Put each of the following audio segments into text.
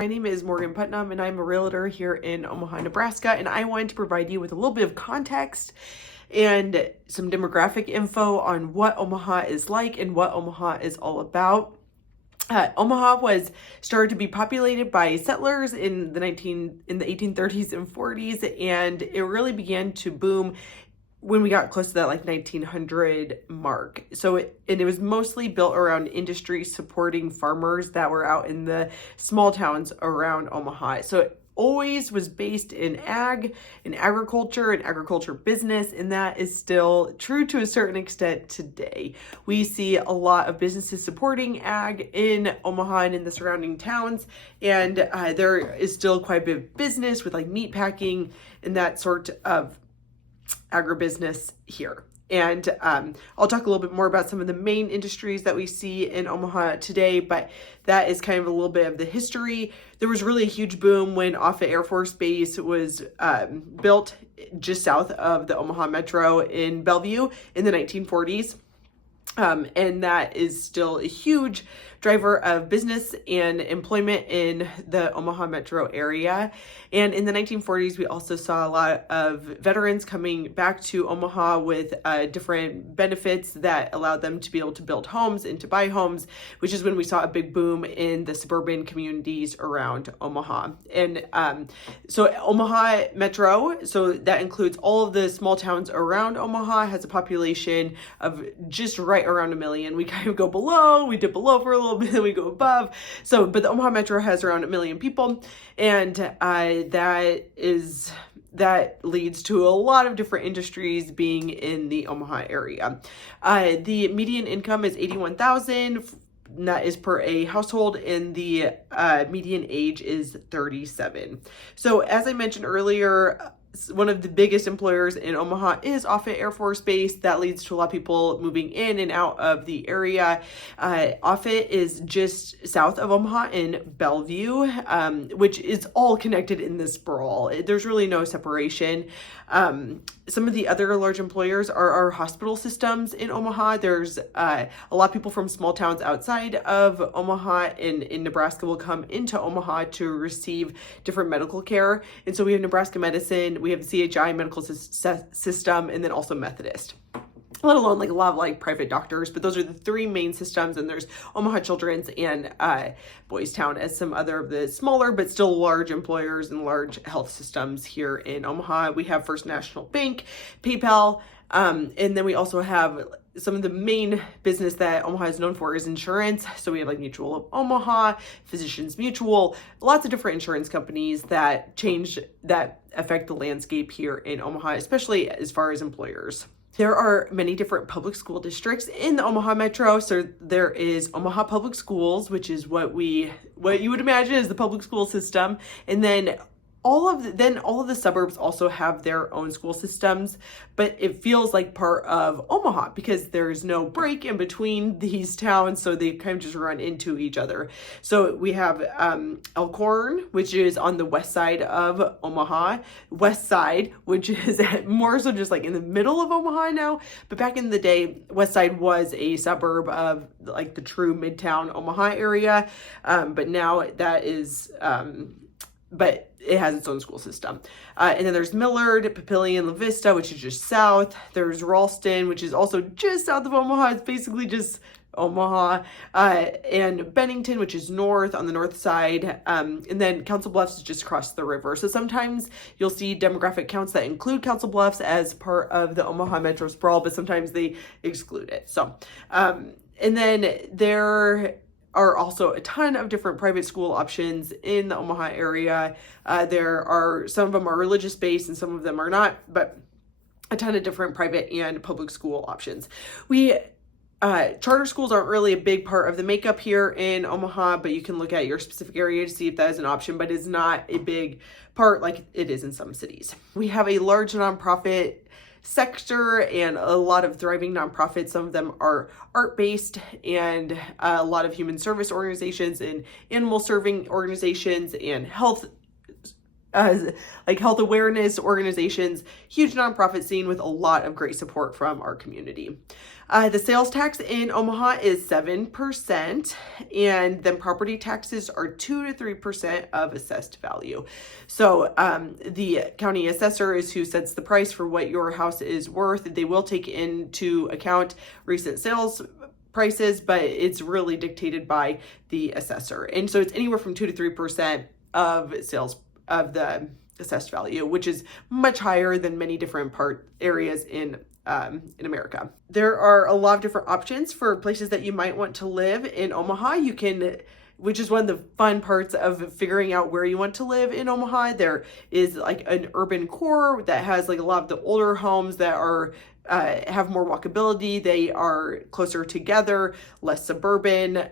My name is Morgan Putnam and I'm a realtor here in Omaha, Nebraska, and I wanted to provide you with a little bit of context and some demographic info on what Omaha is like and what Omaha is all about. Omaha was started to be populated by settlers in the 1830s and 40s, and it really began to boom when we got close to that 1900 mark. So it was mostly built around industry supporting farmers that were out in the small towns around Omaha. So it always was based in agriculture and agriculture business, and that is still true to a certain extent today. We see a lot of businesses supporting ag in Omaha and in the surrounding towns, and there is still quite a bit of business with meat packing and that sort of agribusiness here. And I'll talk a little bit more about some of the main industries that we see in Omaha today, but that is kind of a little bit of the history. There was really a huge boom when Offutt Air Force Base was built just south of the Omaha Metro in Bellevue in the 1940s. And that is still a huge driver of business and employment in the Omaha metro area. And in the 1940s, we also saw a lot of veterans coming back to Omaha with different benefits that allowed them to be able to build homes and to buy homes, which is when we saw a big boom in the suburban communities around Omaha. And so Omaha Metro, so that includes all of the small towns around Omaha, has a population of just right around 1 million. We kind of go below, we dip below for a little bit, then we go above. So, but the Omaha Metro has around 1 million people, and that leads to a lot of different industries being in the Omaha area. The median income is $81,000. That is per a household, and the median age is 37. So as I mentioned earlier, one of the biggest employers in Omaha is Offutt Air Force Base. That leads to a lot of people moving in and out of the area. Offutt is just south of Omaha in Bellevue, which is all connected in this sprawl. There's really no separation. Some of the other large employers are our hospital systems in Omaha. There's a lot of people from small towns outside of Omaha in Nebraska will come into Omaha to receive different medical care. And so we have Nebraska Medicine, we have CHI Medical System, and then also Methodist. Let alone a lot of private doctors, but those are the three main systems. And there's Omaha Children's and Boys Town as some other of the smaller but still large employers and large health systems here in Omaha. We have First National Bank, PayPal, and then we also have some of the main business that Omaha is known for is insurance. So we have Mutual of Omaha, Physicians Mutual, lots of different insurance companies that affect the landscape here in Omaha, especially as far as employers. There are many different public school districts in the Omaha Metro. So there is Omaha Public Schools, which is what you would imagine is the public school system. And then all of the suburbs also have their own school systems, but it feels like part of Omaha because there's no break in between these towns, so they kind of just run into each other. So we have Elkhorn, which is on the west side of Omaha, West Side, which is more so just in the middle of Omaha now, but back in the day, West Side was a suburb of the true Midtown Omaha area, but now that is but it has its own school system. And then there's Millard, Papillion, La Vista, which is just south. There's Ralston, which is also just south of Omaha. It's basically just Omaha. And Bennington, which is north on the north side. And then Council Bluffs is just across the river. So sometimes you'll see demographic counts that include Council Bluffs as part of the Omaha Metro sprawl, but sometimes they exclude it. So, and then there are also a ton of different private school options in the Omaha area. Some of them are religious based and some of them are not, but a ton of different private and public school options. Charter schools aren't really a big part of the makeup here in Omaha, but you can look at your specific area to see if that is an option, but it's not a big part like it is in some cities. We have a large nonprofit sector and a lot of thriving nonprofits. Some of them are art-based, and a lot of human service organizations and animal serving organizations and health like health awareness organizations, huge nonprofit scene with a lot of great support from our community. The sales tax in Omaha is 7%, and then property taxes are 2 to 3% of assessed value. So the county assessor is who sets the price for what your house is worth. They will take into account recent sales prices, but it's really dictated by the assessor. And so it's anywhere from 2 to 3% of sales of the assessed value, which is much higher than many different areas in America. There are a lot of different options for places that you might want to live in Omaha. You can, which is one of the fun parts of figuring out where you want to live in Omaha. There is like an urban core that has like a lot of the older homes that are have more walkability. They are closer together, less suburban.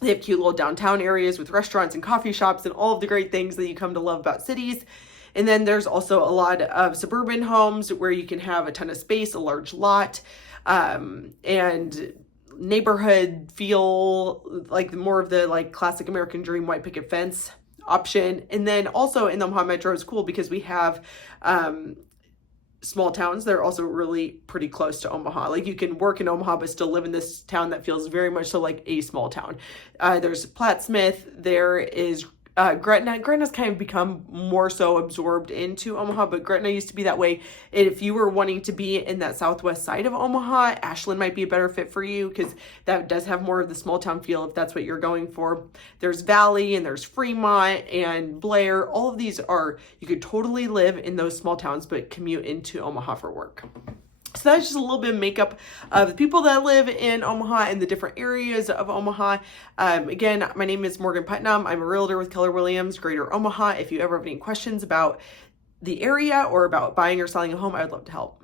They have cute little downtown areas with restaurants and coffee shops and all of the great things that you come to love about cities. And then there's also a lot of suburban homes where you can have a ton of space, a large lot, and neighborhood feel, like more of the like classic American dream white picket fence option. And then also in the Omaha Metro is cool because we have small towns that are also really pretty close to Omaha. Like you can work in Omaha but still live in this town that feels very much so like a small town. There's Plattsmouth, there is Gretna. Gretna's kind of become more so absorbed into Omaha, but Gretna used to be that way. If you were wanting to be in that southwest side of Omaha, Ashland might be a better fit for you because that does have more of the small town feel if that's what you're going for. There's Valley and there's Fremont and Blair. All of these are, you could totally live in those small towns but commute into Omaha for work. So that's just a little bit of makeup of the people that live in Omaha and the different areas of Omaha. Again, my name is Morgan Putnam. I'm a realtor with Keller Williams, Greater Omaha. If you ever have any questions about the area or about buying or selling a home, I would love to help.